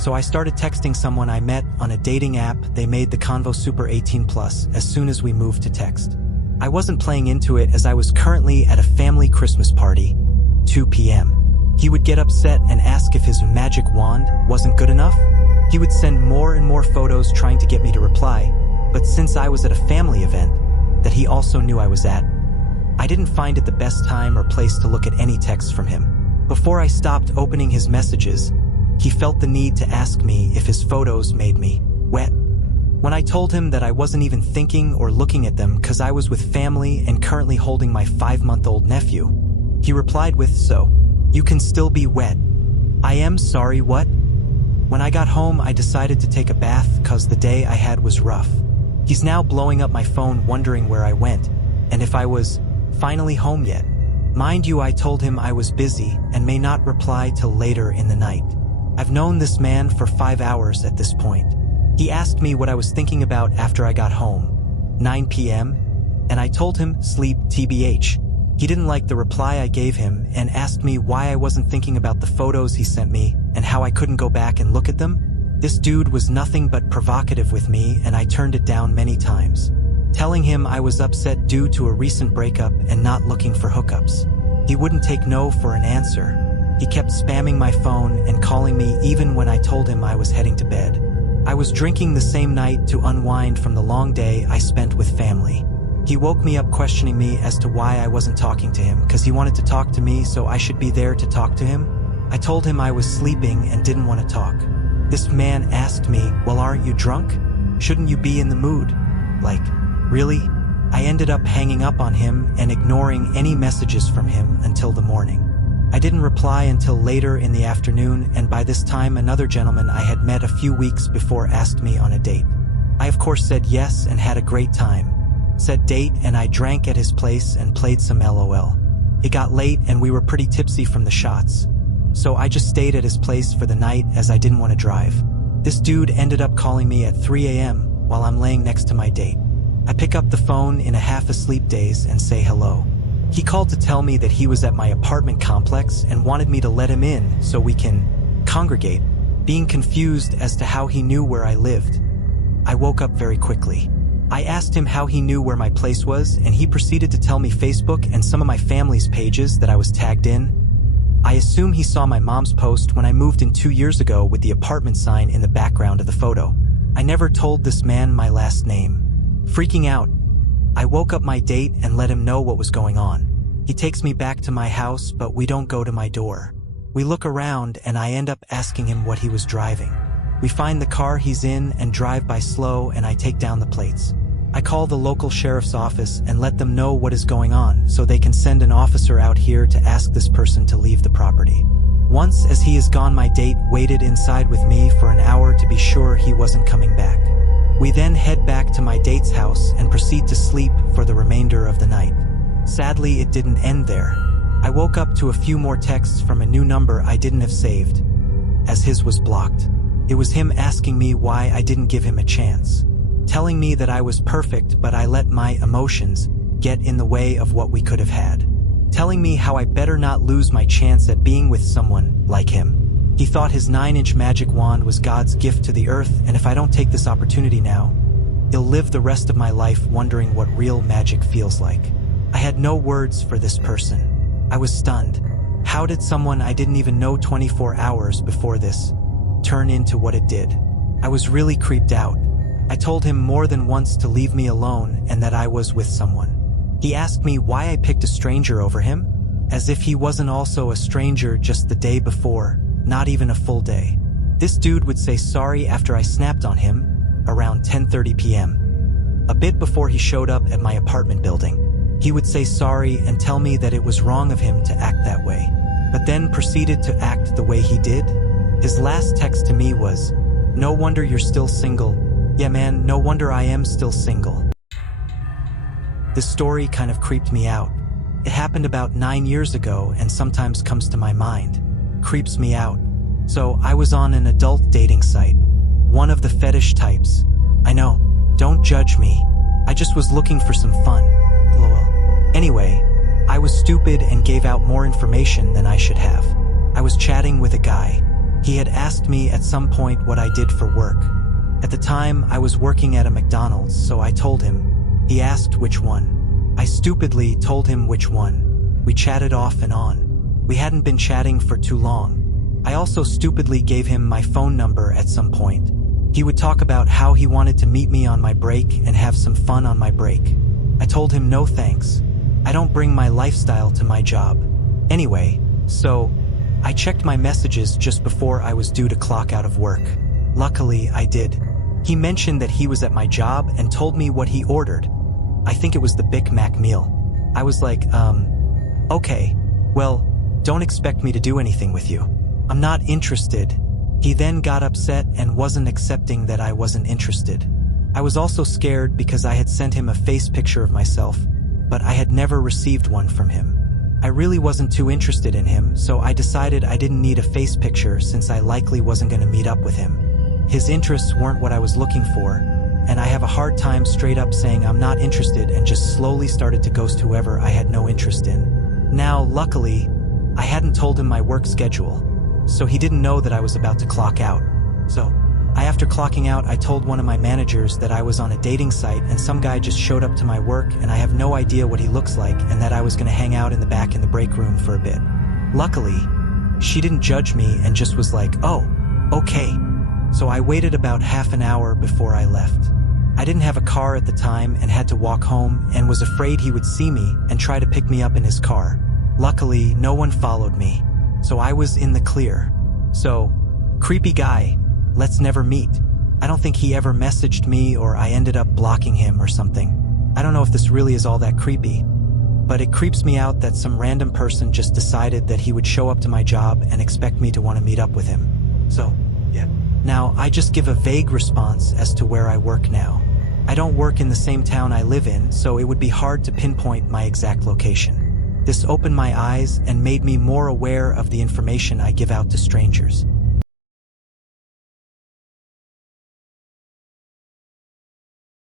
So I started texting someone I met on a dating app. They made the convo super 18+ as soon as we moved to text. I wasn't playing into it as I was currently at a family Christmas party, 2 p.m. He would get upset and ask if his magic wand wasn't good enough. He would send more and more photos trying to get me to reply, but since I was at a family event that he also knew I was at, I didn't find it the best time or place to look at any texts from him. Before I stopped opening his messages, he felt the need to ask me if his photos made me wet. When I told him that I wasn't even thinking or looking at them because I was with family and currently holding my 5-month-old nephew, he replied with, "So, you can still be wet." I am sorry, what? When I got home, I decided to take a bath cause the day I had was rough. He's now blowing up my phone wondering where I went and if I was finally home yet. Mind you, I told him I was busy and may not reply till later in the night. I've known this man for 5 hours at this point. He asked me what I was thinking about after I got home, 9 p.m., and I told him sleep TBH. He didn't like the reply I gave him and asked me why I wasn't thinking about the photos he sent me and how I couldn't go back and look at them. This dude was nothing but provocative with me and I turned it down many times, telling him I was upset due to a recent breakup and not looking for hookups. He wouldn't take no for an answer. He kept spamming my phone and calling me even when I told him I was heading to bed. I was drinking the same night to unwind from the long day I spent with family. He woke me up questioning me as to why I wasn't talking to him because he wanted to talk to me so I should be there to talk to him. I told him I was sleeping and didn't want to talk. This man asked me, "Well, aren't you drunk? Shouldn't you be in the mood?" Like, really? I ended up hanging up on him and ignoring any messages from him until the morning. I didn't reply until later in the afternoon, and by this time another gentleman I had met a few weeks before asked me on a date. I of course said yes and had a great time. Said date and I drank at his place and played some LOL. It got late and we were pretty tipsy from the shots. So I just stayed at his place for the night as I didn't want to drive. This dude ended up calling me at 3 a.m. while I'm laying next to my date. I pick up the phone in a half-asleep daze and say hello. He called to tell me that he was at my apartment complex and wanted me to let him in so we can congregate, being confused as to how he knew where I lived. I woke up very quickly. I asked him how he knew where my place was, and he proceeded to tell me Facebook and some of my family's pages that I was tagged in. I assume he saw my mom's post when I moved in 2 years ago with the apartment sign in the background of the photo. I never told this man my last name. Freaking out, I woke up my date and let him know what was going on. He takes me back to my house, but we don't go to my door. We look around and I end up asking him what he was driving. We find the car he's in and drive by slow, and I take down the plates. I call the local sheriff's office and let them know what is going on so they can send an officer out here to ask this person to leave the property. Once as he is gone, my date waited inside with me for an hour to be sure he wasn't coming back. We then head back to my date's house and proceed to sleep for the remainder of the night. Sadly, it didn't end there. I woke up to a few more texts from a new number I didn't have saved, as his was blocked. It was him asking me why I didn't give him a chance, telling me that I was perfect but I let my emotions get in the way of what we could have had, telling me how I better not lose my chance at being with someone like him. He thought his 9-inch magic wand was God's gift to the earth, and if I don't take this opportunity now, I'll live the rest of my life wondering what real magic feels like. I had no words for this person. I was stunned. How did someone I didn't even know 24 hours before this turn into what it did? I was really creeped out. I told him more than once to leave me alone and that I was with someone. He asked me why I picked a stranger over him, as if he wasn't also a stranger just the day before, not even a full day. This dude would say sorry after I snapped on him around 10:30 p.m. A bit before he showed up at my apartment building. He would say sorry and tell me that it was wrong of him to act that way, but then proceeded to act the way he did. His last text to me was, "No wonder you're still single." Yeah man, no wonder I am still single. This story kind of creeped me out. It happened about 9 years ago and sometimes comes to my mind. Creeps me out. So I was on an adult dating site. One of the fetish types. I know, don't judge me. I just was looking for some fun. LOL. Anyway, I was stupid and gave out more information than I should have. I was chatting with a guy. He had asked me at some point what I did for work. At the time, I was working at a McDonald's, so I told him. He asked which one. I stupidly told him which one. We chatted off and on. We hadn't been chatting for too long. I also stupidly gave him my phone number at some point. He would talk about how he wanted to meet me on my break and have some fun on my break. I told him no thanks. I don't bring my lifestyle to my job. Anyway, so I checked my messages just before I was due to clock out of work. Luckily, I did. He mentioned that he was at my job and told me what he ordered. I think it was the Big Mac meal. I was like, okay, well, don't expect me to do anything with you. I'm not interested. He then got upset and wasn't accepting that I wasn't interested. I was also scared because I had sent him a face picture of myself, but I had never received one from him. I really wasn't too interested in him, so I decided I didn't need a face picture since I likely wasn't going to meet up with him. His interests weren't what I was looking for, and I have a hard time straight up saying I'm not interested and just slowly started to ghost whoever I had no interest in. Now, luckily, I hadn't told him my work schedule, so he didn't know that I was about to clock out. So, after clocking out, I told one of my managers that I was on a dating site and some guy just showed up to my work and I have no idea what he looks like and that I was going to hang out in the back in the break room for a bit. Luckily, she didn't judge me and just was like, oh, okay. So I waited about half an hour before I left. I didn't have a car at the time and had to walk home and was afraid he would see me and try to pick me up in his car. Luckily, no one followed me, so I was in the clear. So, creepy guy, let's never meet. I don't think he ever messaged me or I ended up blocking him or something. I don't know if this really is all that creepy, but it creeps me out that some random person just decided that he would show up to my job and expect me to want to meet up with him. So, yeah. Now, I just give a vague response as to where I work now. I don't work in the same town I live in, so it would be hard to pinpoint my exact location. This opened my eyes and made me more aware of the information I give out to strangers.